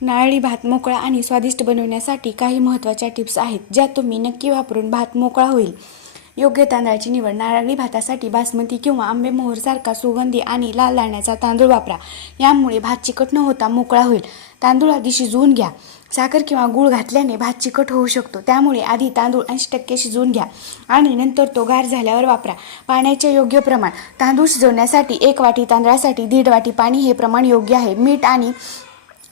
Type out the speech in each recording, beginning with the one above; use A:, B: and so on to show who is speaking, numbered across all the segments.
A: नारळी भात मोकळा आणि स्वादिष्ट बनवण्यासाठी काही महत्त्वाच्या टिप्स आहेत ज्या तुम्ही नक्की वापरून भात मोकळा होईल. योग्य तांदळाची निवड नारळी भातासाठी बासमती किंवा आंबेमोहरसारखा सुगंधी आणि लाल दाण्याचा तांदूळ वापरा. यामुळे भात चिकट न होता मोकळा होईल. तांदूळ आधी शिजवून घ्या. साखर किंवा गूळ घातल्याने भात चिकट होऊ शकतो. त्यामुळे आधी तांदूळ ऐंशी टक्के शिजवून घ्या आणि नंतर तो गार झाल्यावर वापरा. पाण्याचे योग्य प्रमाण. तांदूळ शिजवण्यासाठी एक वाटी तांदळासाठी दीड वाटी पाणी हे प्रमाण योग्य आहे. मीठ आणि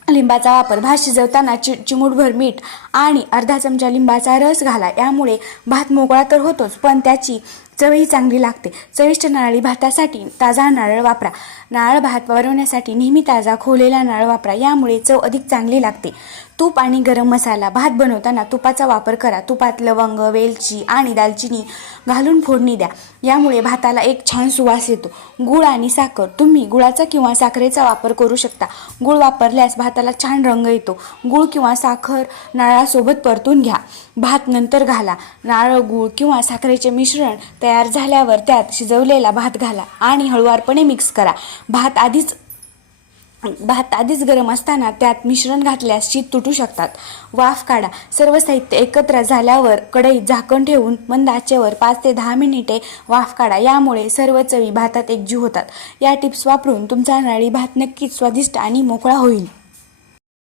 A: लिंबाचा वापर. भात शिजवताना चि चिमूटभर मीठ आणि अर्धा चमचा लिंबाचा रस घाला. यामुळे भात मोकळा तर होतोच पण त्याची चवही चांगली लागते. चविष्ट नारळी भातासाठी ताजा नारळ वापरा. नारळ भात वरवण्यासाठी नेहमी ताजा खोलेला नारळ वापरा. यामुळे चव अधिक चांगली लागते. तूप आणि गरम मसाला. भात बनवताना तुपाचा वापर करा. तुपात लवंग वेलची आणि दालचिनी घालून फोडणी द्या. यामुळे भाताला एक छान सुवास येतो. गुळ आणि साखर. तुम्ही गुळाचा किंवा साखरेचा वापर करू शकता. गुळ वापरल्यास भाताला छान रंग येतो. गुळ किंवा साखर नारळासोबत परतून घ्या. भात नंतर घाला. नारळ गूळ किंवा साखरेचे मिश्रण तयार झाल्यावर त्यात शिजवलेला भात घाला आणि हळुवारपणे मिक्स करा. भात आधीच भात आधीच गरम असताना त्यात मिश्रण घातल्यास शीत तुटू शकतात. वाफ काढा. सर्व साहित्य एकत्र झाल्यावर कढईत झाकण ठेवून मंद आचेवर पाच ते दहा मिनिटे वाफ काढा. यामुळे सर्व चवी भातात एकजीव होतात. या टिप्स वापरून तुमचा नळी भात नक्कीच स्वादिष्ट आणि मोकळा होईल.